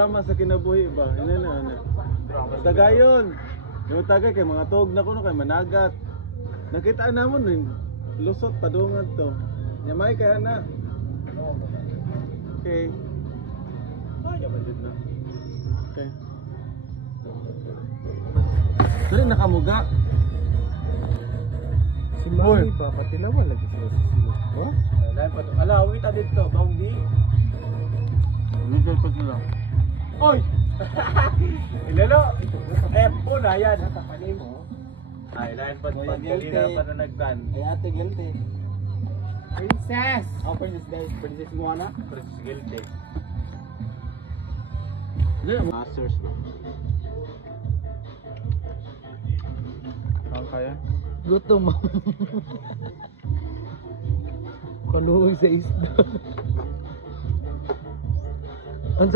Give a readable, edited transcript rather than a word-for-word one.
Drama sa kinabuhi ba? Ano. Basta gayon. Yung tagay kay mga tog na kuno kay managat. Nakita namon nin lusot padungad to. Nyamay kaya na. Okay. Ay, ba jud na. Okay. Dali nakamuga. Si Mami ba? Pati naman lagi sila sa silog. No? Ala, wait dito, Bangdi. Listen pa sila. Oy! Ilalo! F1 na yan. Nakapani mo. Ay, lahat pa kanina pa na nagtan. Ay ate guilty. Princess! Oh, princess guys. Princess Moana. Princess guilty. Masters na. Ang kaya? Gutom mo. Kaluoy sa isda. Ang